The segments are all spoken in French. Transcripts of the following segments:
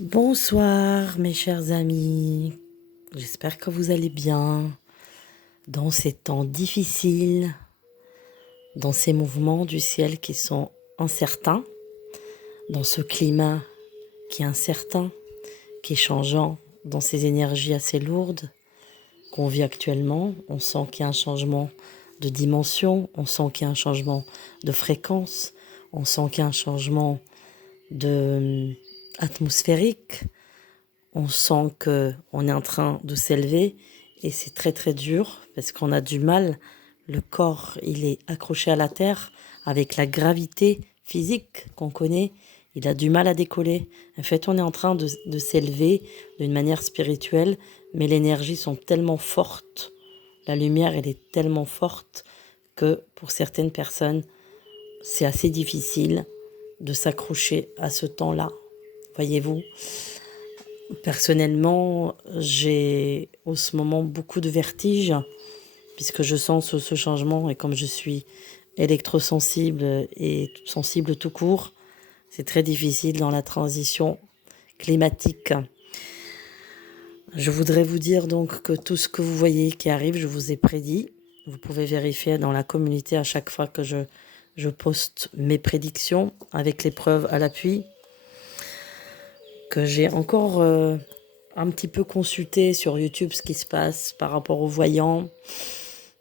Bonsoir mes chers amis, j'espère que vous allez bien dans ces temps difficiles, dans ces mouvements du ciel qui sont incertains, dans ce climat qui est incertain, qui est changeant, dans ces énergies assez lourdes qu'on vit actuellement. On sent qu'il y a un changement de dimension, on sent qu'il y a un changement de fréquence, on sent qu'il y a un changement de atmosphérique. On sent qu'on est en train de s'élever et c'est très très dur parce qu'on a du mal. Le corps, il est accroché à la terre avec la gravité physique qu'on connaît. Il a du mal à décoller. En fait, on est en train de s'élever d'une manière spirituelle, mais les énergies sont tellement fortes. La lumière, elle est tellement forte que pour certaines personnes, c'est assez difficile de s'accrocher à ce temps-là. Voyez-vous? Personnellement, j'ai en ce moment beaucoup de vertige puisque je sens ce changement et comme je suis électrosensible et sensible tout court, c'est très difficile dans la transition climatique. Je voudrais vous dire donc que tout ce que vous voyez qui arrive, je vous ai prédit. Vous pouvez vérifier dans la communauté à chaque fois que je poste mes prédictions avec les preuves à l'appui. Que j'ai encore un petit peu consulté sur YouTube ce qui se passe par rapport aux voyants.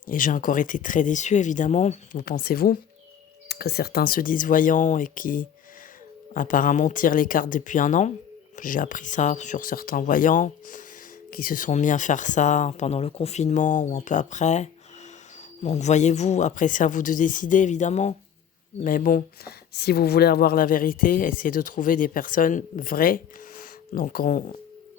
Et j'ai encore été très déçue, évidemment. Vous pensez-vous que certains se disent voyants et qui apparemment tirent les cartes depuis un an? J'ai appris ça sur certains voyants qui se sont mis à faire ça pendant le confinement ou un peu après. Donc voyez-vous, après c'est à vous de décider, évidemment. Mais bon, si vous voulez avoir la vérité, essayez de trouver des personnes vraies. Donc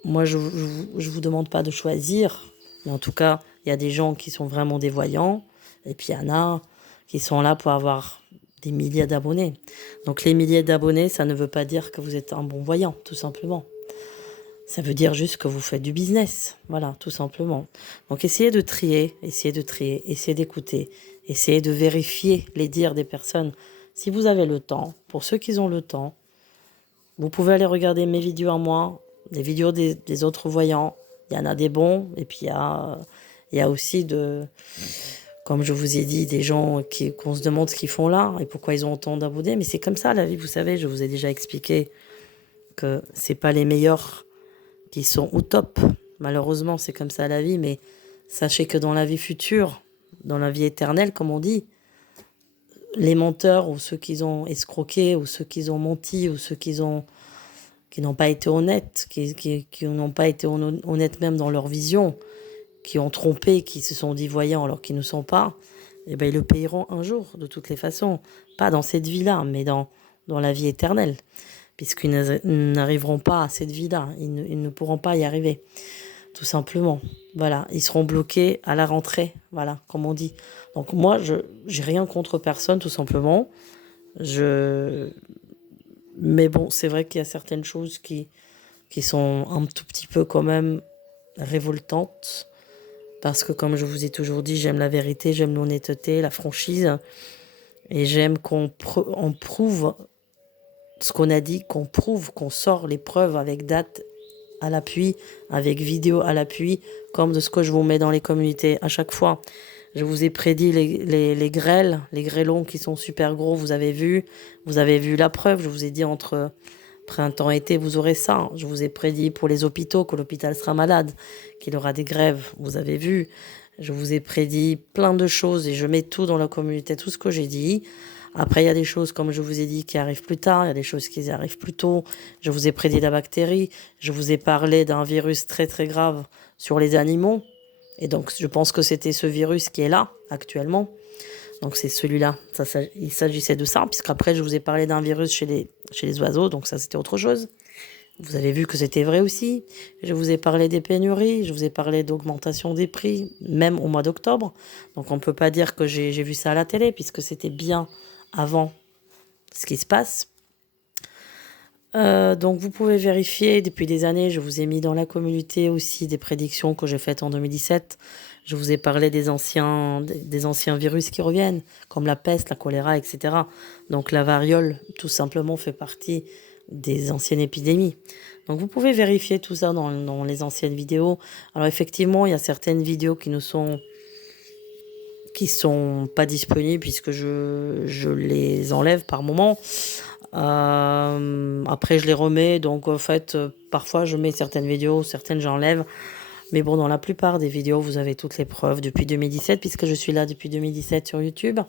moi, je vous demande pas de choisir, mais en tout cas, il y a des gens qui sont vraiment des voyants, et puis il y en a qui sont là pour avoir des milliers d'abonnés. Donc les milliers d'abonnés, ça ne veut pas dire que vous êtes un bon voyant, tout simplement. Ça veut dire juste que vous faites du business, voilà, tout simplement. Donc essayez de trier, essayez d'écouter, essayez de vérifier les dires des personnes. Si vous avez le temps, pour ceux qui ont le temps, vous pouvez aller regarder mes vidéos à moi, les vidéos des autres voyants. Il y en a des bons, et puis il y a aussi comme je vous ai dit, des gens qu'on se demande ce qu'ils font là et pourquoi ils ont autant d'abonnés. Mais c'est comme ça la vie, vous savez, je vous ai déjà expliqué que c'est pas les meilleurs qui sont au top. Malheureusement, c'est comme ça la vie, mais sachez que dans la vie future, dans la vie éternelle, comme on dit, les menteurs ou ceux qui ont escroqué ou ceux qui ont menti ou ceux qui n'ont pas été honnêtes, qui n'ont pas été honnêtes même dans leur vision, qui ont trompé, qui se sont dit voyants alors qu'ils ne sont pas, eh ben, ils le payeront un jour, de toutes les façons. Pas dans cette vie-là, mais dans la vie éternelle. Puisqu'ils n'arriveront pas à cette vie-là. Ils ne pourront pas y arriver. Tout simplement. Voilà. Ils seront bloqués à la rentrée. Voilà, comme on dit. Donc moi, je n'ai rien contre personne, tout simplement. Mais bon, c'est vrai qu'il y a certaines choses qui sont un tout petit peu quand même révoltantes. Parce que comme je vous ai toujours dit, j'aime la vérité, j'aime l'honnêteté, la franchise. Et j'aime on prouve ce qu'on a dit, qu'on prouve, qu'on sort les preuves avec date à l'appui, avec vidéo à l'appui, comme de ce que je vous mets dans les communautés à chaque fois. Je vous ai prédit les grêles, les grêlons qui sont super gros, vous avez vu la preuve, je vous ai dit entre printemps et été, vous aurez ça. Je vous ai prédit pour les hôpitaux que l'hôpital sera malade, qu'il aura des grèves, vous avez vu. Je vous ai prédit plein de choses et je mets tout dans la communauté, tout ce que j'ai dit. Après, il y a des choses, comme je vous ai dit, qui arrivent plus tard, il y a des choses qui arrivent plus tôt. Je vous ai prédit la bactérie, je vous ai parlé d'un virus très très grave sur les animaux. Et donc, je pense que c'était ce virus qui est là, actuellement. Donc, c'est celui-là. Il s'agissait de ça, puisqu'après, je vous ai parlé d'un virus chez les oiseaux, donc ça, c'était autre chose. Vous avez vu que c'était vrai aussi. Je vous ai parlé des pénuries, je vous ai parlé d'augmentation des prix, même au mois d'octobre. Donc, on ne peut pas dire que j'ai vu ça à la télé, puisque c'était bien avant ce qui se passe. Donc vous pouvez vérifier, depuis des années, je vous ai mis dans la communauté aussi des prédictions que j'ai faites en 2017. Je vous ai parlé des anciens virus qui reviennent, comme la peste, la choléra, etc. Donc la variole, tout simplement, fait partie des anciennes épidémies. Donc vous pouvez vérifier tout ça dans les anciennes vidéos. Alors effectivement, il y a certaines vidéos qui sont pas disponibles puisque je les enlève par moment. Après, je les remets. Donc en fait, parfois je mets certaines vidéos, certaines j'enlève. Mais bon, dans la plupart des vidéos, vous avez toutes les preuves depuis 2017, puisque je suis là depuis 2017 sur YouTube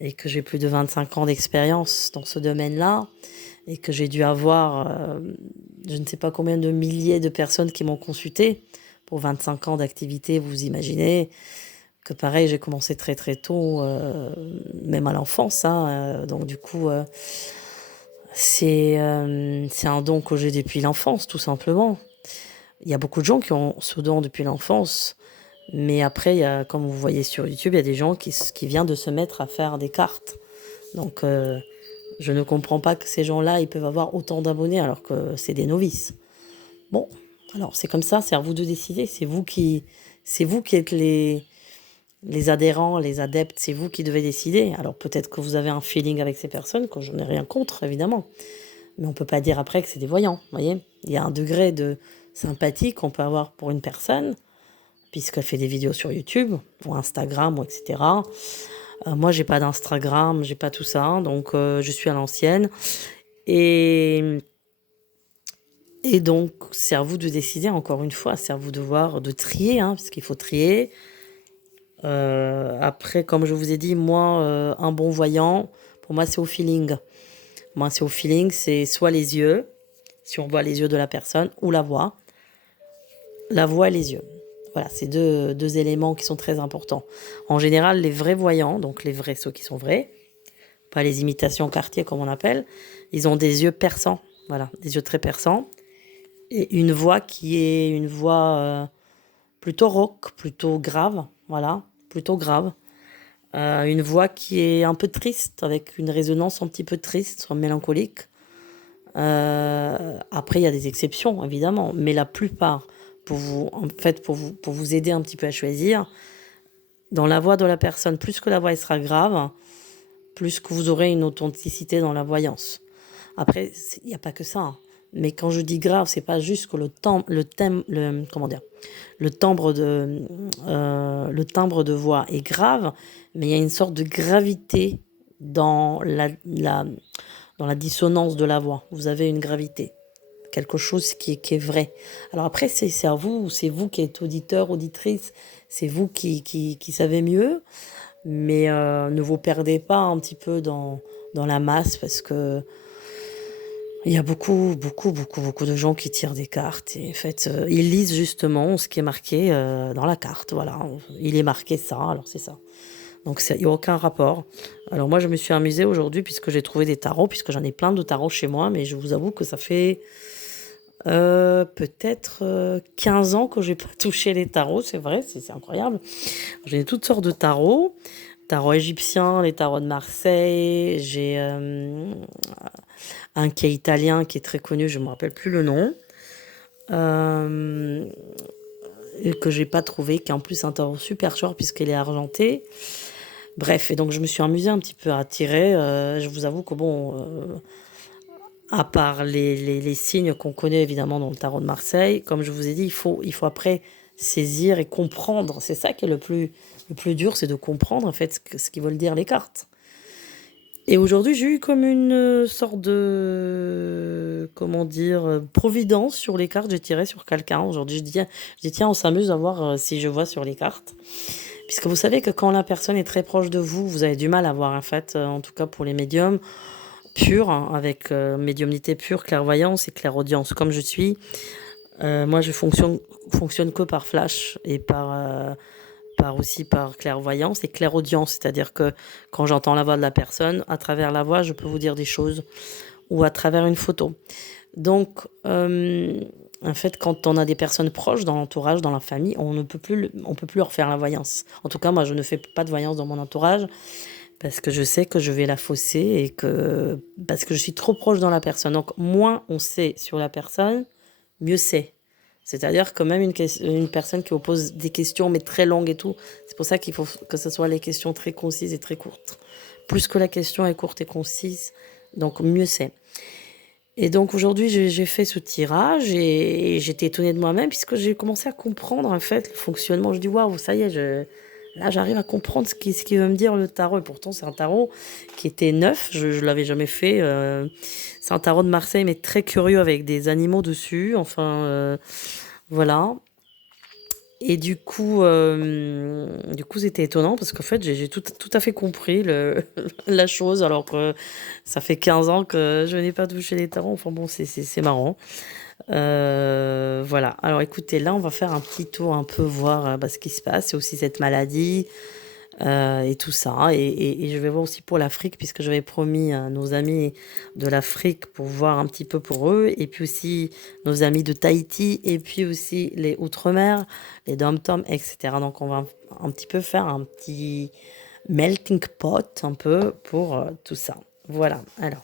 et que j'ai plus de 25 ans d'expérience dans ce domaine-là et que j'ai dû avoir je ne sais pas combien de milliers de personnes qui m'ont consulté pour 25 ans d'activité. Vous imaginez que pareil, j'ai commencé très très tôt, même à l'enfance. Hein, donc du coup, c'est un don que j'ai depuis l'enfance, tout simplement. Il y a beaucoup de gens qui ont ce don depuis l'enfance. Mais après, il y a, comme vous voyez sur YouTube, il y a des gens qui viennent de se mettre à faire des cartes. Donc, je ne comprends pas que ces gens-là, ils peuvent avoir autant d'abonnés alors que c'est des novices. Bon, alors c'est comme ça, c'est à vous de décider. C'est vous qui êtes les adhérents, les adeptes, c'est vous qui devez décider. Alors peut-être que vous avez un feeling avec ces personnes, que je n'ai rien contre, évidemment. Mais on ne peut pas dire après que c'est des voyants, vous voyez. Il y a un degré de sympathie qu'on peut avoir pour une personne, puisqu'elle fait des vidéos sur YouTube, ou Instagram, ou etc. Moi, j'ai pas d'Instagram, j'ai pas tout ça, hein, donc je suis à l'ancienne. Et, et donc, c'est à vous de décider, encore une fois, c'est à vous de voir, de trier, hein, puisqu'il faut trier. Après, comme je vous ai dit, moi, un bon voyant, pour moi, c'est au feeling. Moi, c'est au feeling, c'est soit les yeux, si on voit les yeux de la personne, ou la voix. La voix et les yeux. Voilà, c'est deux éléments qui sont très importants. En général, les vrais voyants, donc les vrais, ceux qui sont vrais, pas les imitations quartier comme on appelle, ils ont des yeux perçants, voilà, des yeux très perçants, et une voix qui est une voix plutôt rauque, plutôt grave, voilà, plutôt grave. Une voix qui est un peu triste, avec une résonance un petit peu triste, mélancolique. Après, il y a des exceptions, évidemment, mais la plupart, pour vous aider un petit peu à choisir, dans la voix de la personne, plus que la voix elle sera grave, plus que vous aurez une authenticité dans la voyance. Après, il n'y a pas que ça, hein. Mais quand je dis grave, c'est pas juste que le timbre de voix est grave, mais il y a une sorte de gravité dans dans la dissonance de la voix. Vous avez une gravité, quelque chose qui est vrai. Alors après, c'est à vous, c'est vous qui êtes auditeur, auditrice, c'est vous qui savez mieux, mais ne vous perdez pas un petit peu dans la masse parce que il y a beaucoup de gens qui tirent des cartes et en fait, ils lisent justement ce qui est marqué dans la carte. Voilà, il est marqué ça, alors c'est ça. Donc il n'y a aucun rapport. Alors moi, je me suis amusée aujourd'hui puisque j'ai trouvé des tarots, puisque j'en ai plein de tarots chez moi, mais je vous avoue que ça fait peut-être 15 ans que j'ai pas touché les tarots, c'est vrai, c'est incroyable. J'ai toutes sortes de tarots, tarots égyptiens, les tarots de Marseille, j'ai un qui est italien, qui est très connu, je ne me rappelle plus le nom, euh, et que j'ai pas trouvé, qui est en plus un tarot super short puisqu'il est argenté. Bref, et donc je me suis amusée un petit peu à tirer. Je vous avoue que bon, à part les signes qu'on connaît évidemment dans le tarot de Marseille, comme je vous ai dit, il faut après saisir et comprendre. C'est ça qui est le plus dur, c'est de comprendre en fait ce qu'ils veulent dire les cartes. Et aujourd'hui, j'ai eu comme une sorte de, comment dire, providence sur les cartes. J'ai tiré sur quelqu'un. Aujourd'hui, je dis, tiens, on s'amuse à voir si je vois sur les cartes. Puisque vous savez que quand la personne est très proche de vous, vous avez du mal à voir, en fait, en tout cas pour les médiums purs, hein, avec médiumnité pure, clairvoyance et clairaudience, comme je suis. Moi, je fonctionne que par flash et aussi par clairvoyance et clairaudience, c'est-à-dire que quand j'entends la voix de la personne, à travers la voix, je peux vous dire des choses, ou à travers une photo. Donc, en fait, quand on a des personnes proches dans l'entourage, dans la famille, on peut plus leur faire la voyance. En tout cas, moi, je ne fais pas de voyance dans mon entourage parce que je sais que je vais la fausser et parce que je suis trop proche dans la personne. Donc, moins on sait sur la personne, mieux c'est. C'est-à-dire que même une personne qui oppose des questions, mais très longues et tout, c'est pour ça qu'il faut que ce soit les questions très concises et très courtes. Plus que la question est courte et concise, donc mieux c'est. Et donc aujourd'hui, j'ai fait ce tirage et j'étais étonnée de moi-même puisque j'ai commencé à comprendre en fait le fonctionnement. Je dis waouh, ça y est, là j'arrive à comprendre ce qui veut me dire le tarot. Et pourtant, c'est un tarot qui était neuf, je ne l'avais jamais fait. C'est un tarot de Marseille, mais très curieux avec des animaux dessus. Enfin, voilà. Et du coup, c'était étonnant parce qu'en fait, j'ai tout à fait compris la chose, alors que ça fait 15 ans que je n'ai pas touché les tarots. Enfin bon, c'est marrant. Voilà. Alors écoutez, là, on va faire un petit tour un peu, voir bah, ce qui se passe. C'est aussi cette maladie et tout ça. Et je vais voir aussi pour l'Afrique, puisque j'avais promis à nos amis de l'Afrique pour voir un petit peu pour eux. Et puis aussi nos amis de Tahiti, et puis aussi les Outre-mer, les Dom-Tom, etc. Donc on va un petit peu faire un petit melting pot un peu pour tout ça. Voilà. Alors.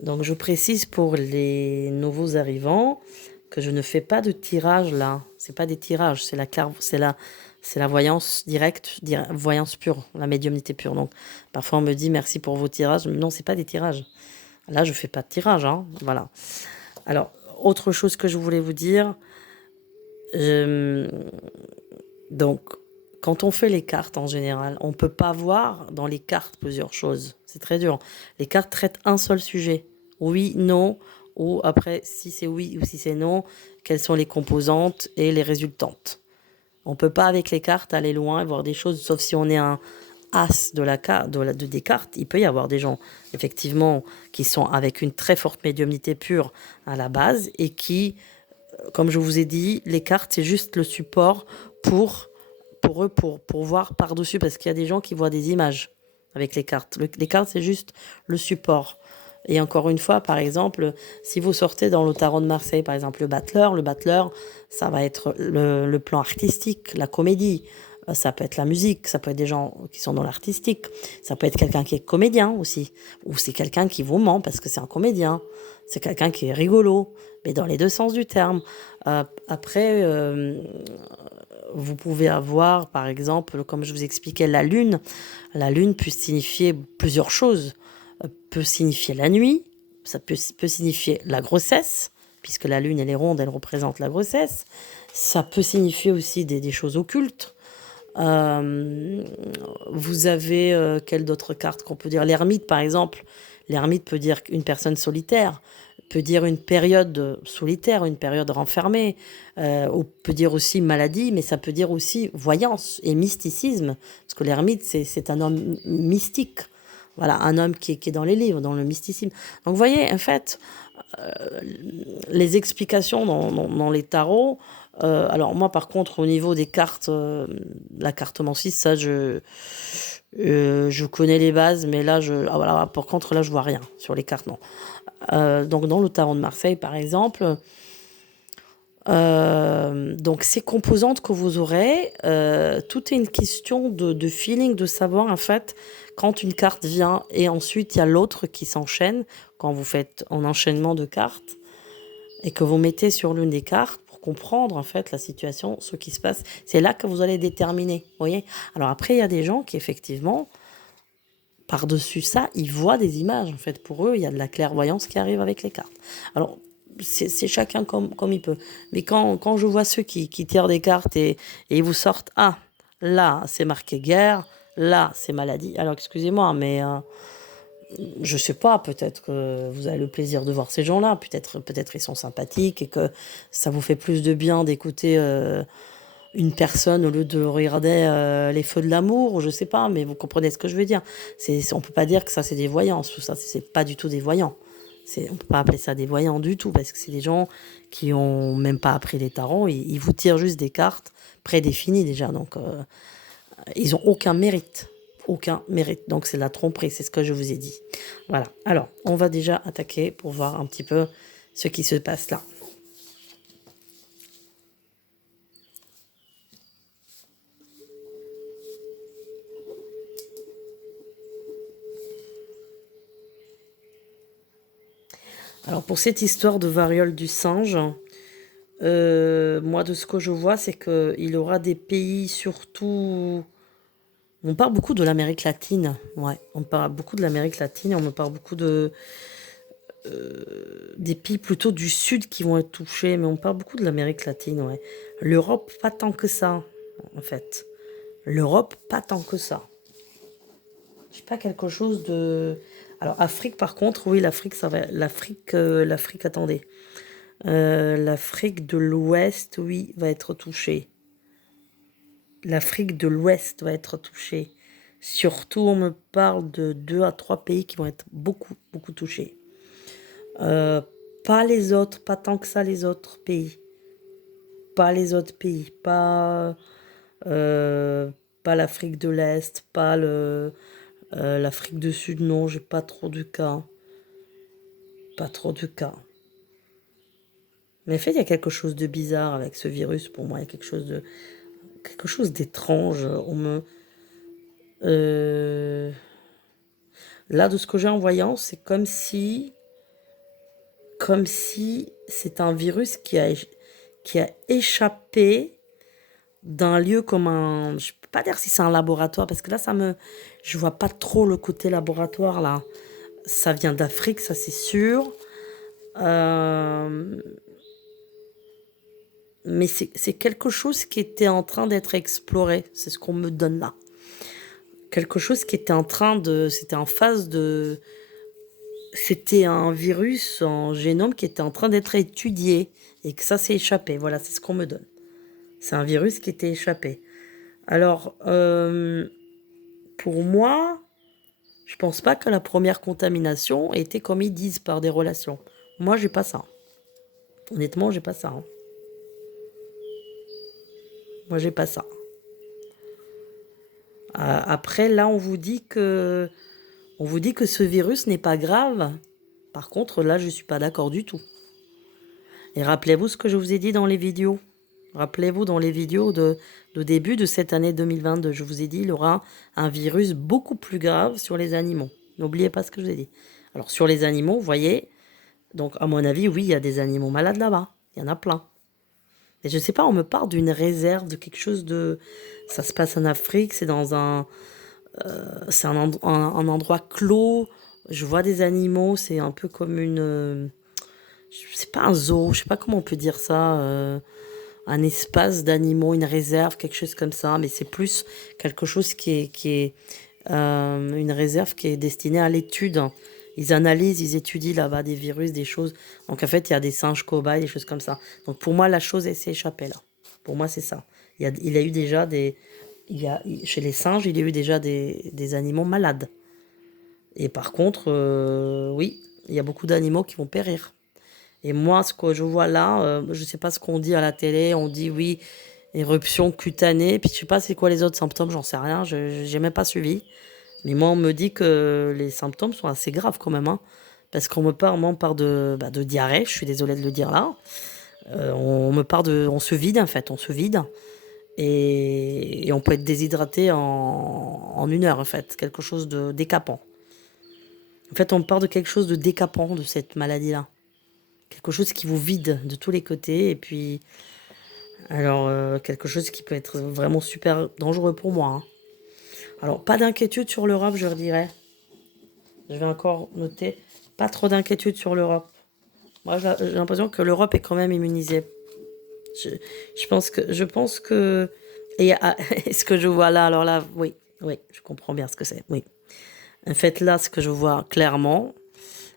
Donc je précise pour les nouveaux arrivants que je ne fais pas de tirage là. C'est pas des tirages, c'est la voyance directe, voyance pure, la médiumnité pure. Donc parfois on me dit merci pour vos tirages, mais non, c'est pas des tirages. Là, je fais pas de tirage, hein. Voilà. Alors, autre chose que je voulais vous dire, euh, donc quand on fait les cartes en général, on peut pas voir dans les cartes plusieurs choses. C'est très dur. Les cartes traitent un seul sujet. Oui, non, ou après, si c'est oui ou si c'est non, quelles sont les composantes et les résultantes. On peut pas avec les cartes aller loin et voir des choses, sauf si on est un as de la carte, des cartes. Il peut y avoir des gens, effectivement, qui sont avec une très forte médiumnité pure à la base et qui, comme je vous ai dit, les cartes, c'est juste le support pour, pour eux, pour voir par-dessus, parce qu'il y a des gens qui voient des images avec les cartes. Les cartes, c'est juste le support. Et encore une fois, par exemple, si vous sortez dans le tarot de Marseille, par exemple, le battleur, ça va être le plan artistique, la comédie. Ça peut être la musique, ça peut être des gens qui sont dans l'artistique, ça peut être quelqu'un qui est comédien aussi, ou c'est quelqu'un qui vous ment parce que c'est un comédien, c'est quelqu'un qui est rigolo, mais dans les deux sens du terme. Après, vous pouvez avoir, par exemple, comme je vous expliquais, la lune. La lune peut signifier plusieurs choses. Peut signifier la nuit, ça peut signifier la grossesse, puisque la lune, elle est ronde, elle représente la grossesse. Ça peut signifier aussi des choses occultes. Euh, Vous avez quelle d'autres cartes qu'on peut dire? L'ermite, par exemple. L'ermite peut dire une personne solitaire, peut dire une période solitaire, une période renfermée, ou peut dire aussi maladie, mais ça peut dire aussi voyance et mysticisme, parce que l'ermite, c'est un homme mystique. Voilà, un homme qui est dans les livres, dans le mysticisme. Donc, vous voyez, en fait, les explications dans les tarots. Alors moi, par contre, au niveau des cartes, la cartomancie, ça, je connais les bases, mais là, voilà, par contre, là, je vois rien sur les cartes, non. Donc dans le tarot de Marseille, par exemple, donc ces composantes que vous aurez, tout est une question de feeling, de savoir en fait quand une carte vient et ensuite il y a l'autre qui s'enchaîne quand vous faites un enchaînement de cartes et que vous mettez sur l'une des cartes pour comprendre en fait la situation, ce qui se passe. C'est là que vous allez déterminer, vous voyez. Alors après, il y a des gens qui effectivement, par-dessus ça, ils voient des images. En fait, pour eux, il y a de la clairvoyance qui arrive avec les cartes. Alors, c'est chacun comme il peut. Mais quand je vois ceux qui tirent des cartes et ils vous sortent, ah, là, c'est marqué guerre, là, c'est maladie. Alors, excusez-moi, mais je sais pas, peut-être que vous avez le plaisir de voir ces gens-là, peut-être ils sont sympathiques et que ça vous fait plus de bien d'écouter une personne au lieu de regarder les feux de l'amour, ou je sais pas, mais vous comprenez ce que je veux dire. On peut pas dire que ça c'est des voyants, tout ça, c'est pas du tout des voyants. On peut pas appeler ça des voyants du tout, parce que c'est des gens qui ont même pas appris les tarots, ils vous tirent juste des cartes prédéfinies déjà, donc ils ont aucun mérite. Aucun mérite. Donc c'est la tromperie, c'est ce que je vous ai dit. Voilà. Alors, on va déjà attaquer pour voir un petit peu ce qui se passe là. Alors pour cette histoire de variole du singe, moi de ce que je vois, c'est qu'il aura des pays surtout On parle beaucoup de l'Amérique latine. Ouais, on parle beaucoup de l'Amérique latine. On me parle beaucoup des pays plutôt du sud qui vont être touchés, mais on parle beaucoup de l'Amérique latine, ouais. L'Europe, pas tant que ça, en fait. L'Europe, pas tant que ça. Je sais pas quelque chose de. Alors Afrique, par contre, oui, l'Afrique, ça va. L'Afrique, attendez. L'Afrique de l'Ouest, oui, va être touchée. L'Afrique de l'Ouest va être touchée. Surtout, on me parle de 2 à 3 pays qui vont être beaucoup, beaucoup touchés. Euh, Pas les autres, pas tant que ça les autres pays. Pas les autres pays. Euh, Pas l'Afrique de l'Est, pas l'Afrique du Sud, non, j'ai pas trop de cas. Pas trop de cas. Mais en fait, il y a quelque chose de bizarre avec ce virus pour moi. Il y a quelque chose d'étrange. Euh, Là, de ce que j'ai en voyant, c'est comme si c'est un virus qui a échappé d'un lieu comme un. Je peux pas dire si c'est un laboratoire, parce que là, je vois pas trop le côté laboratoire, là. Ça vient d'Afrique, ça c'est sûr. Euh, mais c'est quelque chose qui était en train d'être exploré. C'est ce qu'on me donne là. Quelque chose qui était en train de. C'était en phase de. C'était un virus en génome qui était en train d'être étudié et que ça s'est échappé. Voilà, c'est ce qu'on me donne. C'est un virus qui était échappé. Alors, pour moi, je pense pas que la première contamination ait été, comme ils disent, par des relations. Moi, j'ai pas ça. Honnêtement, j'ai pas ça, hein. Moi, j'ai pas ça. Après, là, on vous dit que ce virus n'est pas grave. Par contre, là, je suis pas d'accord du tout. Et rappelez-vous ce que je vous ai dit dans les vidéos. Rappelez-vous dans les vidéos de début de cette année 2022, je vous ai dit, il y aura un virus beaucoup plus grave sur les animaux. N'oubliez pas ce que je vous ai dit. Alors, sur les animaux, vous voyez, donc à mon avis, oui, il y a des animaux malades là-bas. Il y en a plein. Et je sais pas, on me parle d'une réserve, de quelque chose de. Ça se passe en Afrique, c'est un endroit clos. Je vois des animaux, c'est un peu comme une. C'est pas un zoo, je sais pas comment on peut dire ça. Un espace d'animaux, une réserve, quelque chose comme ça. Mais c'est plus quelque chose qui est une réserve qui est destinée à l'étude. Ils analysent, ils étudient là-bas des virus, des choses. Donc en fait, il y a des singes cobayes, des choses comme ça. Donc pour moi, la chose, elle s'est échappée là. Pour moi, c'est ça. Il y a eu déjà des. Chez les singes, il y a eu déjà des animaux malades. Et par contre, oui, il y a beaucoup d'animaux qui vont périr. Et moi, ce que je vois là, je sais pas ce qu'on dit à la télé. On dit oui, éruption cutanée. Puis je sais pas c'est quoi les autres symptômes, j'en sais rien. J'ai même pas suivi. Mais moi, on me dit que les symptômes sont assez graves quand même, hein. Parce moi, on parle de diarrhée. Je suis désolée de le dire là. On se vide en fait, on se vide. Et on peut être déshydraté en 1 heure en fait. Quelque chose de décapant. En fait, on parle de quelque chose de décapant de cette maladie-là. Quelque chose qui vous vide de tous les côtés. Et puis, alors, quelque chose qui peut être vraiment super dangereux pour moi, hein. Alors, pas d'inquiétude sur l'Europe, je leur dirais. Je vais encore noter. Pas trop d'inquiétude sur l'Europe. Moi, j'ai l'impression que l'Europe est quand même immunisée. Je, je pense que. Et ce que je vois là, alors là, oui, oui, je comprends bien ce que c'est. Oui. En fait, là, ce que je vois clairement,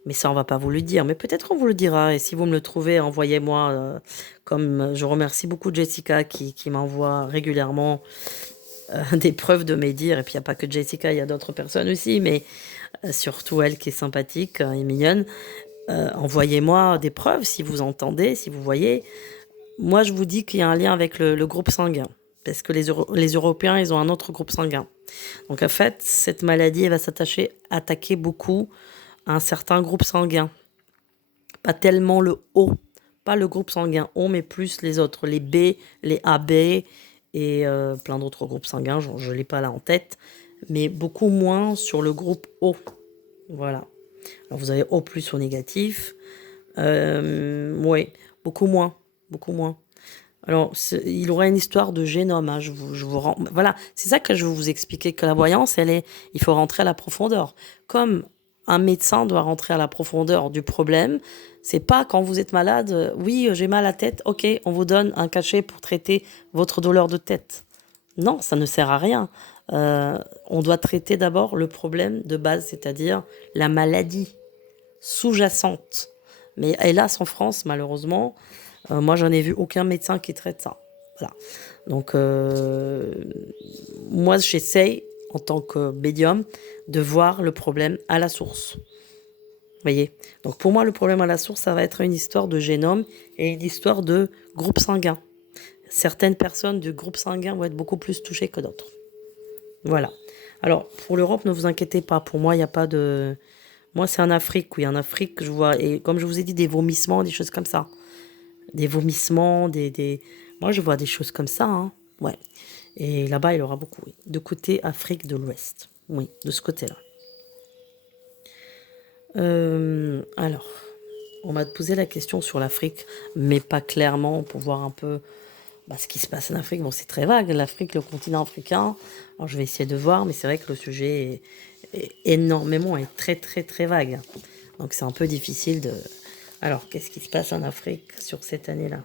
mais ça, on va pas vous le dire. Mais peut-être on vous le dira. Et si vous me le trouvez, envoyez-moi. Comme je remercie beaucoup Jessica qui m'envoie régulièrement des preuves de mes dires. Et puis, il n'y a pas que Jessica, il y a d'autres personnes aussi. Mais surtout elle qui est sympathique et mignonne. Envoyez-moi des preuves si vous entendez, si vous voyez. Moi, je vous dis qu'il y a un lien avec le groupe sanguin. Parce que les Européens, ils ont un autre groupe sanguin. Donc, en fait, cette maladie, elle va attaquer beaucoup un certain groupe sanguin. Pas tellement le O, pas le groupe sanguin O, mais plus les autres, les B, les AB et plein d'autres groupes sanguins, je ne l'ai pas là en tête, mais beaucoup moins sur le groupe O. Voilà. Alors vous avez O plus O négatif. Oui, beaucoup moins, beaucoup moins. Alors, il aurait une histoire de génome, hein, voilà, c'est ça que je veux vous expliquer, que la voyance, il faut rentrer à la profondeur. Comme un médecin doit rentrer à la profondeur du problème, c'est pas quand vous êtes malade, oui, j'ai mal à la tête, ok, on vous donne un cachet pour traiter votre douleur de tête. Non, ça ne sert à rien. Euh, on doit traiter d'abord le problème de base, c'est-à-dire la maladie sous-jacente. Mais hélas, en France, malheureusement, moi, j'en ai vu aucun médecin qui traite ça. Voilà. Donc, moi, j'essaye, en tant que médium, de voir le problème à la source. Vous voyez? Donc, pour moi, le problème à la source, ça va être une histoire de génome et une histoire de groupe sanguin. Certaines personnes du groupe sanguin vont être beaucoup plus touchées que d'autres. Voilà. Alors, pour l'Europe, ne vous inquiétez pas. Pour moi, il n'y a pas de... Moi, c'est en Afrique, oui. En Afrique, je vois, et comme je vous ai dit, des vomissements, des choses comme ça. Des vomissements, Moi, je vois des choses comme ça, hein. Ouais. Et là-bas, il y aura beaucoup, oui. De côté Afrique de l'Ouest. Oui, de ce côté-là. Alors, on m'a posé la question sur l'Afrique, mais pas clairement, pour voir un peu ce qui se passe en Afrique. Bon, c'est très vague, l'Afrique, le continent africain. Alors, je vais essayer de voir, mais c'est vrai que le sujet est énormément et très, très, très vague. Donc, c'est un peu difficile de... Alors, qu'est-ce qui se passe en Afrique sur cette année-là?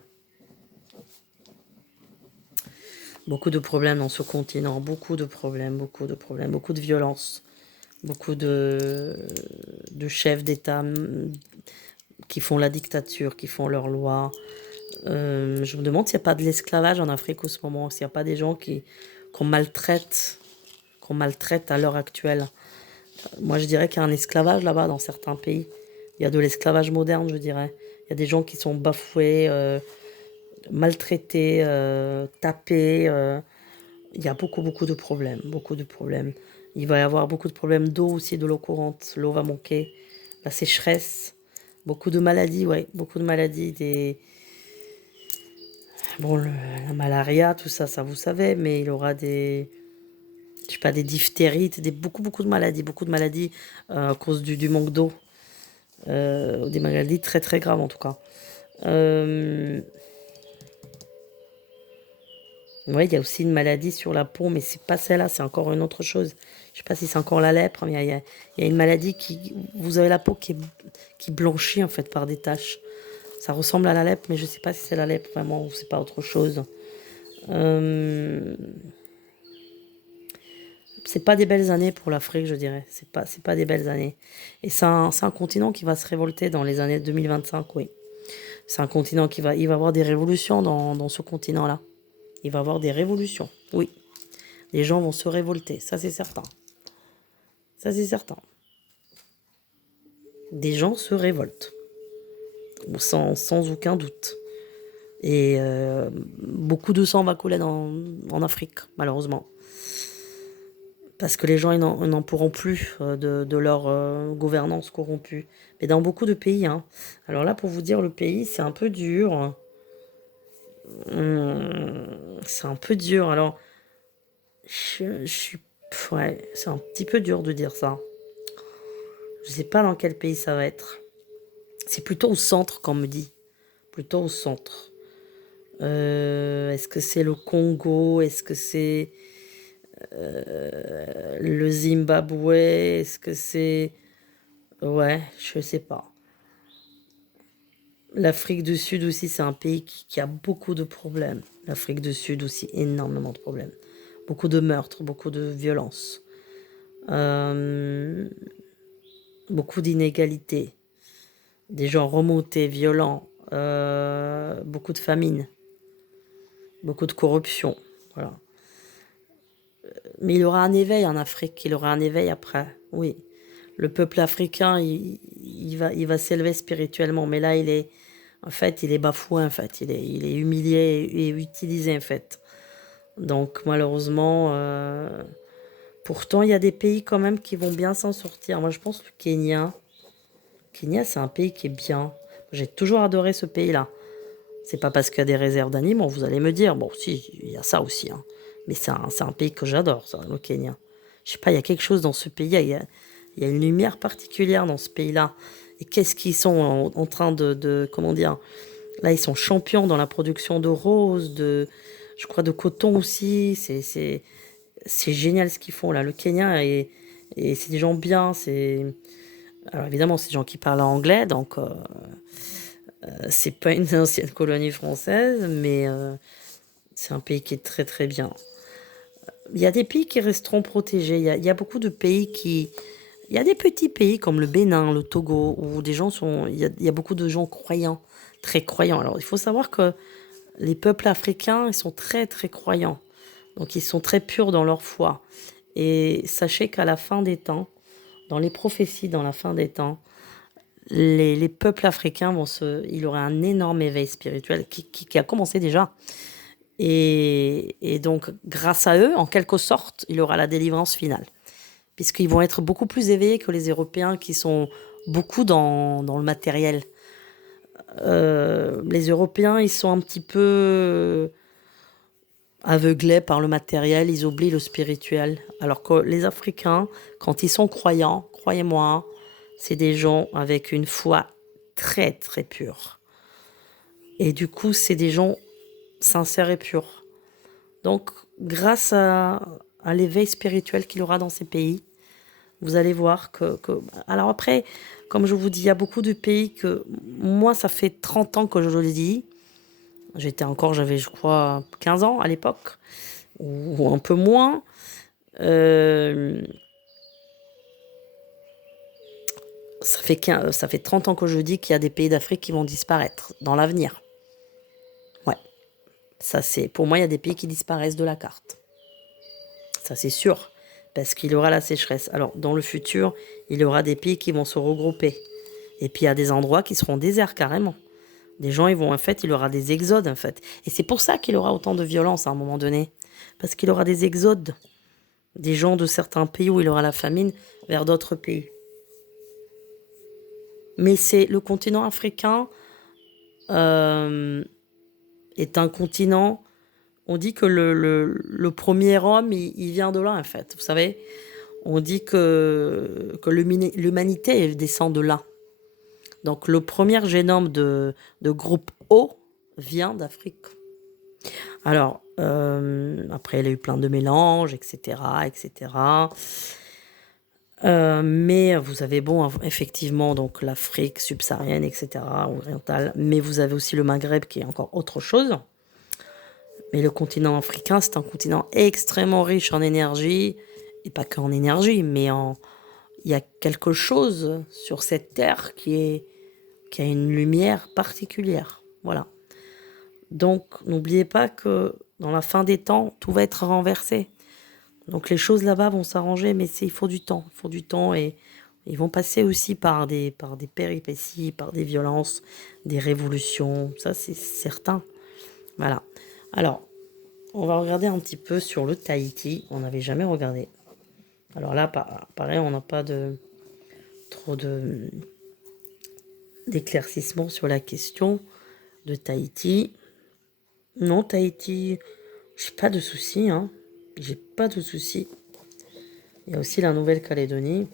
Beaucoup de problèmes dans ce continent, beaucoup de problèmes, beaucoup de problèmes, beaucoup de violence, beaucoup de chefs d'État qui font la dictature, qui font leurs lois. Je me demande s'il n'y a pas de l'esclavage en Afrique en ce moment, s'il n'y a pas des gens qu'on maltraite à l'heure actuelle. Moi, je dirais qu'il y a un esclavage là-bas dans certains pays. Il y a de l'esclavage moderne, je dirais. Il y a des gens qui sont bafoués, maltraités, tapés. Il y a beaucoup, beaucoup de problèmes, beaucoup de problèmes. Il va y avoir beaucoup de problèmes d'eau aussi, de l'eau courante. L'eau va manquer, la sécheresse, beaucoup de maladies, ouais, beaucoup de maladies. Bon, la malaria, tout ça, ça vous savez, mais il y aura je sais pas, des diphtérites, beaucoup, beaucoup de maladies à cause du manque d'eau. Des maladies très, très graves en tout cas. Euh, Ouais, il y a aussi une maladie sur la peau, mais c'est pas celle-là, c'est encore une autre chose. Je sais pas si c'est encore la lèpre, mais il y a une maladie vous avez la peau qui blanchit en fait par des taches. Ça ressemble à la lèpre, mais je sais pas si c'est la lèpre vraiment ou c'est pas autre chose. Euh, c'est pas des belles années pour l'Afrique, je dirais. C'est pas des belles années. Et c'est un continent qui va se révolter dans les années 2025, oui. C'est un continent il va avoir des révolutions dans ce continent-là. Il va avoir des révolutions, oui. Les gens vont se révolter, ça c'est certain. Ça c'est certain. Des gens se révoltent, sans aucun doute. Et beaucoup de sang va couler en Afrique, malheureusement. Parce que les gens ils n'en pourront plus de leur gouvernance corrompue. Mais dans beaucoup de pays, hein. Alors là, pour vous dire, le pays, c'est un peu dur. C'est un peu dur. Alors, je suis... Ouais, c'est un petit peu dur de dire ça. Je sais pas dans quel pays ça va être. C'est plutôt au centre qu'on me dit. Plutôt au centre. Est-ce que c'est le Congo? Est-ce que c'est le Zimbabwe? Est-ce que c'est... Ouais, je sais pas. L'Afrique du Sud aussi, c'est un pays qui a beaucoup de problèmes. L'Afrique du Sud aussi, énormément de problèmes. Beaucoup de meurtres, beaucoup de violences. Euh, Beaucoup d'inégalités. Des gens remontés, violents. Beaucoup de famine. Beaucoup de corruption. Voilà. Mais il aura un éveil en Afrique, il aura un éveil après, oui. Le peuple africain, il va s'élever spirituellement, mais là, en fait, il est bafoué, en fait. Il est humilié et utilisé, en fait. Donc, malheureusement, pourtant, il y a des pays quand même qui vont bien s'en sortir. Moi, je pense le Kenya. Le Kenya, c'est un pays qui est bien. J'ai toujours adoré ce pays-là. C'est pas parce qu'il y a des réserves d'animaux, vous allez me dire. Bon, si, il y a ça aussi, hein. Mais c'est un pays que j'adore, ça, le Kenya. Je sais pas, il y a quelque chose dans ce pays, il y a une lumière particulière dans ce pays-là. Et qu'est-ce qu'ils sont en train comment dire, Là, ils sont champions dans la production de roses, je crois de coton aussi. C'est génial ce qu'ils font là. Le Kenya, et c'est des gens bien. Alors évidemment, c'est des gens qui parlent anglais, donc c'est pas une ancienne colonie française, mais c'est un pays qui est très très bien. Il y a des pays qui resteront protégés. Il y a beaucoup de pays qui... Il y a des petits pays comme le Bénin, le Togo, où des gens sont... Il y a beaucoup de gens croyants, très croyants. Alors, il faut savoir que les peuples africains, ils sont très, très croyants. Donc, ils sont très purs dans leur foi. Et sachez qu'à la fin des temps, dans les prophéties, dans la fin des temps, les peuples africains il y aura un énorme éveil spirituel qui a commencé déjà. Et donc, grâce à eux, en quelque sorte, il y aura la délivrance finale. Puisqu'ils vont être beaucoup plus éveillés que les Européens qui sont beaucoup dans le matériel. Les Européens, ils sont un petit peu aveuglés par le matériel, ils oublient le spirituel. Alors que les Africains, quand ils sont croyants, croyez-moi, c'est des gens avec une foi très très pure. Et du coup, c'est des gens sincères et purs. Donc, grâce à l'éveil spirituel qu'il aura dans ces pays, vous allez voir que... Alors après, comme je vous dis, il y a beaucoup de pays que... Moi, ça fait 30 ans que je le dis. J'avais, je crois, 15 ans à l'époque, ou un peu moins. Ça fait 30 ans que je dis qu'il y a des pays d'Afrique qui vont disparaître dans l'avenir. Ouais, pour moi, il y a des pays qui disparaissent de la carte. Ça, c'est sûr, parce qu'il y aura la sécheresse. Alors, dans le futur, il y aura des pays qui vont se regrouper. Et puis, il y a des endroits qui seront déserts carrément. Des gens, il y aura des exodes, en fait. Et c'est pour ça qu'il y aura autant de violence à un moment donné. Parce qu'il y aura des exodes. Des gens de certains pays où il y aura la famine vers d'autres pays. Mais c'est le continent africain est un continent. On dit que le premier homme, il vient de là, en fait. Vous savez, on dit que l'humanité descend de là. Donc, le premier génome de groupe O vient d'Afrique. Alors, après, il y a eu plein de mélanges, etc., etc. Mais vous avez, effectivement, donc l'Afrique subsaharienne, etc., orientale, mais vous avez aussi le Maghreb qui est encore autre chose. Mais le continent africain, c'est un continent extrêmement riche en énergie, et pas qu'en énergie, mais il y a quelque chose sur cette terre qui a une lumière particulière. Voilà. Donc, n'oubliez pas que dans la fin des temps, tout va être renversé. Donc, les choses là-bas vont s'arranger, mais il faut du temps. Il faut du temps et ils vont passer aussi par des péripéties, par des violences, des révolutions. Ça, c'est certain. Voilà. Alors, on va regarder un petit peu sur le Tahiti. On n'avait jamais regardé. Alors là, pareil, on n'a pas trop d'éclaircissement sur la question de Tahiti. Non, Tahiti, j'ai pas de soucis, hein. J'ai pas de soucis. Il y a aussi la Nouvelle-Calédonie.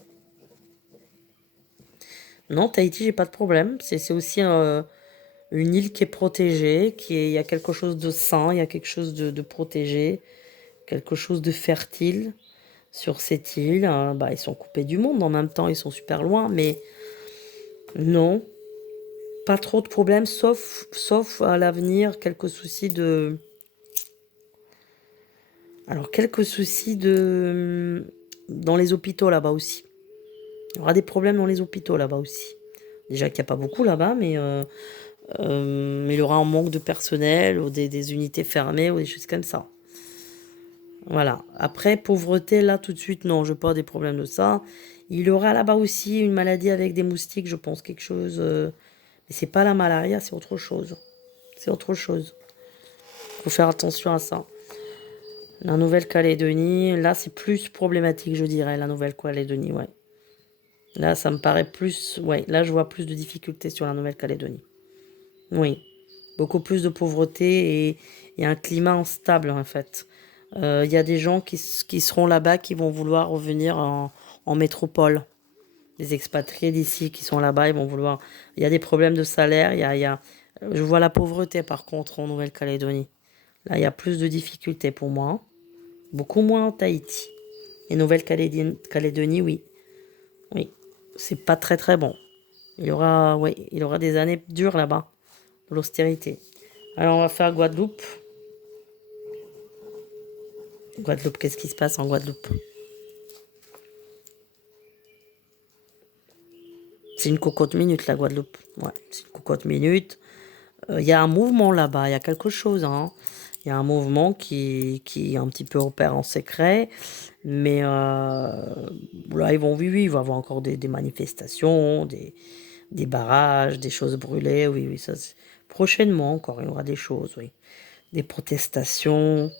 Non, Tahiti, j'ai pas de problème. C'est aussi une île qui est protégée, il y a quelque chose de sain, il y a quelque chose de protégé, quelque chose de fertile sur cette île. Ils sont coupés du monde en même temps, ils sont super loin, mais non, pas trop de problèmes, sauf à l'avenir, quelques soucis de... Alors, quelques soucis dans les hôpitaux là-bas aussi. Il y aura des problèmes dans les hôpitaux là-bas aussi. Déjà qu'il n'y a pas beaucoup là-bas, mais il y aura un manque de personnel ou des unités fermées ou des choses comme ça. Voilà. Après, pauvreté, là, tout de suite, non, je n'ai pas des problèmes de ça. Il y aura là-bas aussi une maladie avec des moustiques, je pense, quelque chose. Mais c'est pas la malaria, c'est autre chose. C'est autre chose. Il faut faire attention à ça. La Nouvelle-Calédonie, là, c'est plus problématique, je dirais, la Nouvelle-Calédonie, ouais. Là, ça me paraît plus... Ouais, là, je vois plus de difficultés sur la Nouvelle-Calédonie. Oui. Beaucoup plus de pauvreté et un climat instable, en fait. Il y a des gens qui seront là-bas qui vont vouloir revenir en métropole. Les expatriés d'ici qui sont là-bas, ils vont vouloir... Il y a des problèmes de salaire, Je vois la pauvreté par contre en Nouvelle-Calédonie. Là, il y a plus de difficultés pour moi, hein. Beaucoup moins en Tahiti. Et Nouvelle-Calédonie, oui. Oui. C'est pas très très bon. Il y aura des années dures là-bas. De l'austérité. Alors, on va faire Guadeloupe. Guadeloupe, qu'est-ce qui se passe en Guadeloupe? C'est une cocotte minute, la Guadeloupe. Ouais, c'est une cocotte minute. Il y a un mouvement là-bas, il y a quelque chose, hein. Il y a un mouvement qui un petit peu opère en secret, mais là, oui, oui, il va y avoir encore des manifestations, des barrages, des choses brûlées, oui, oui, ça, prochainement encore, il y aura des choses, oui. Des protestations,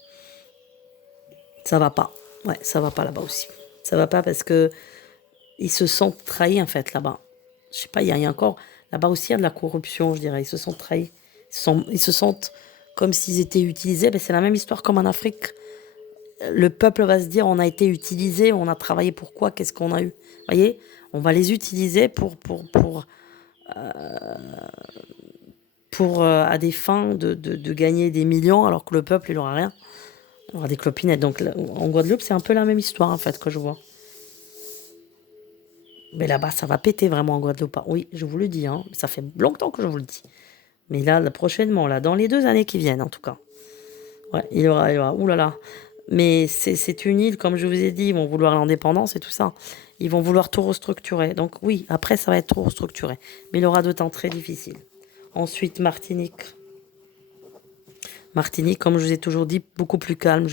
ça va pas. Ouais, ça va pas là-bas aussi. Ça va pas parce que ils se sentent trahis en fait là-bas. Je sais pas, il y a encore là-bas aussi il y a de la corruption, je dirais. Ils se sentent trahis. Ils se sentent comme s'ils étaient utilisés. Ben, c'est la même histoire comme en Afrique. Le peuple va se dire on a été utilisé, on a travaillé pour quoi, qu'est-ce qu'on a eu. Vous voyez, on va les utiliser pour à des fins de gagner des millions alors que le peuple il aura rien. Il aura des clopinettes. Donc en Guadeloupe c'est un peu la même histoire en fait que je vois. Mais là-bas, ça va péter vraiment en Guadeloupe. Oui, je vous le dis, hein. Ça fait longtemps que je vous le dis. Mais là, prochainement, là, dans les 2 années qui viennent, en tout cas. Ouais, il y aura, ouh là là. Mais c'est une île, comme je vous ai dit, ils vont vouloir l'indépendance et tout ça. Ils vont vouloir tout restructurer. Donc oui, après, ça va être tout restructuré. Mais il aura 2 temps très difficiles. Ensuite, Martinique. Martinique, comme je vous ai toujours dit, beaucoup plus calme.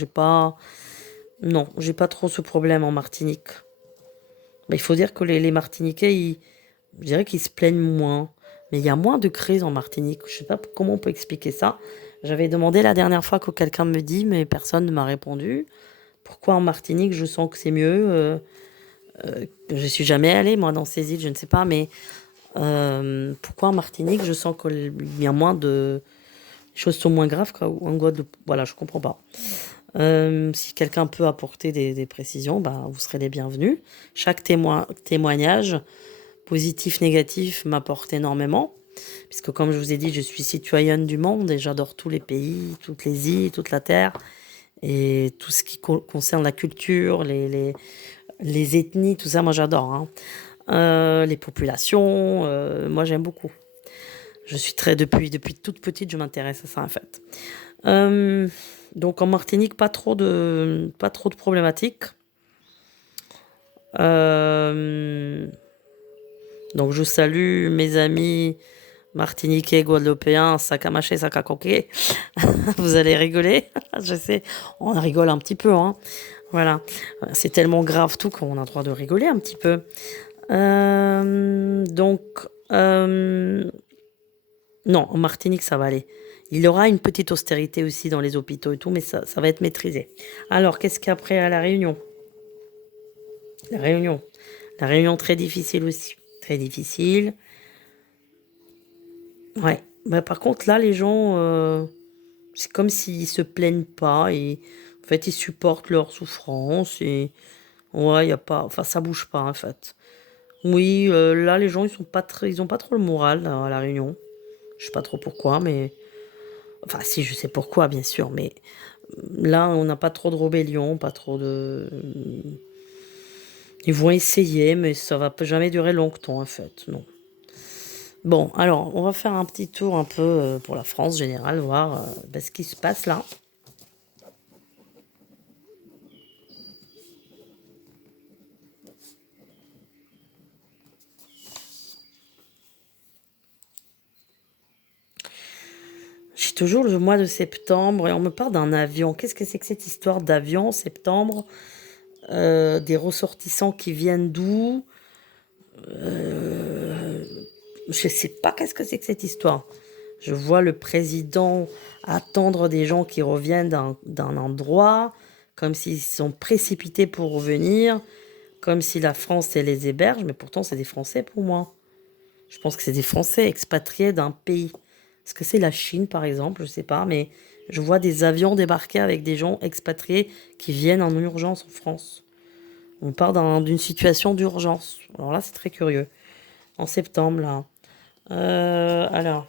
Non, j'ai pas trop ce problème en Martinique. Mais il faut dire que les Martiniquais, je dirais qu'ils se plaignent moins. Mais il y a moins de crises en Martinique. Je sais pas comment on peut expliquer ça. J'avais demandé la dernière fois que quelqu'un me dit, mais personne ne m'a répondu. Pourquoi en Martinique, je sens que c'est mieux. Je suis jamais allée, moi, dans ces îles, je ne sais pas. Mais pourquoi en Martinique, je sens qu'il y a moins de... Les choses sont moins graves qu'en Guadeloupe. Voilà, je comprends pas. Si quelqu'un peut apporter des précisions, bah, vous serez les bienvenus. Chaque témoignage positif, négatif, m'apporte énormément. Puisque comme je vous ai dit, je suis citoyenne du monde et j'adore tous les pays, toutes les îles, toute la terre. Et tout ce qui concerne la culture, les ethnies, tout ça, moi j'adore, hein. Les populations, moi j'aime beaucoup. Je suis depuis toute petite, je m'intéresse à ça en fait. Euh, donc en Martinique, pas trop de problématiques. Euh, donc je salue mes amis martiniquais, guadeloupéens, sac à mâcher, sac à coquer. Vous allez rigoler, je sais, on rigole un petit peu, hein. Voilà, c'est tellement grave tout qu'on a le droit de rigoler un petit peu. Donc, non, en Martinique, ça va aller. Il y aura une petite austérité aussi dans les hôpitaux et tout, mais ça va être maîtrisé. Alors, qu'est-ce qu'il y a après à La Réunion? La Réunion. La Réunion, très difficile aussi. Très difficile. Ouais. Bah, par contre, là, les gens, c'est comme s'ils se plaignent pas et en fait, ils supportent leur souffrance et ouais, y a pas, enfin, ça bouge pas en fait. Oui, là, les gens, ils ont pas trop le moral là, à La Réunion. Je sais pas trop pourquoi, mais enfin, si, je sais pourquoi, bien sûr, mais là, on n'a pas trop de rébellion, pas trop de. Ils vont essayer, mais ça va jamais durer longtemps, en fait, non. Bon, alors, on va faire un petit tour un peu pour la France générale, voir bah, ce qui se passe là. J'ai toujours le mois de septembre et on me parle d'un avion. Qu'est-ce que c'est que cette histoire d'avion, septembre? Des ressortissants qui viennent d'où? Euh, je sais pas qu'est-ce que c'est que cette histoire. Je vois le président attendre des gens qui reviennent d'un endroit, comme s'ils sont précipités pour revenir, comme si la France elle les héberge, mais pourtant c'est des Français pour moi. Je pense que c'est des Français expatriés d'un pays. Est-ce que c'est la Chine par exemple? Je sais pas, mais je vois des avions débarquer avec des gens expatriés qui viennent en urgence en France. On part d'une situation d'urgence. Alors là, c'est très curieux. En septembre, là. Alors.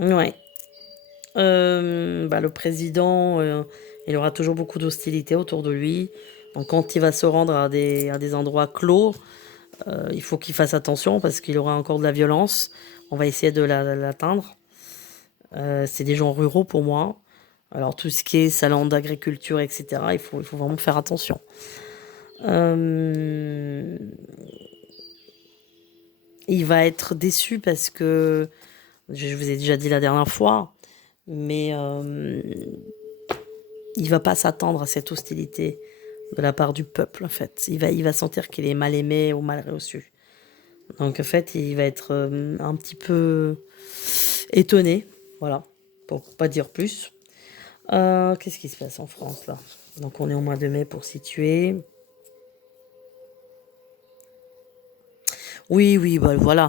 Ouais. Le président, il aura toujours beaucoup d'hostilité autour de lui. Donc quand il va se rendre à des endroits clos, il faut qu'il fasse attention parce qu'il aura encore de la violence. On va essayer de l'atteindre. C'est des gens ruraux pour moi. Alors tout ce qui est salon d'agriculture, etc., il faut vraiment faire attention. Euh, il va être déçu parce que, je vous ai déjà dit la dernière fois, mais il va pas s'attendre à cette hostilité de la part du peuple, en fait. Il va sentir qu'il est mal aimé ou mal reçu. Donc, en fait, il va être un petit peu étonné, voilà, pour pas dire plus. Qu'est-ce qui se passe en France, là? Donc, on est au mois de mai pour situer. Oui, oui, bah, voilà.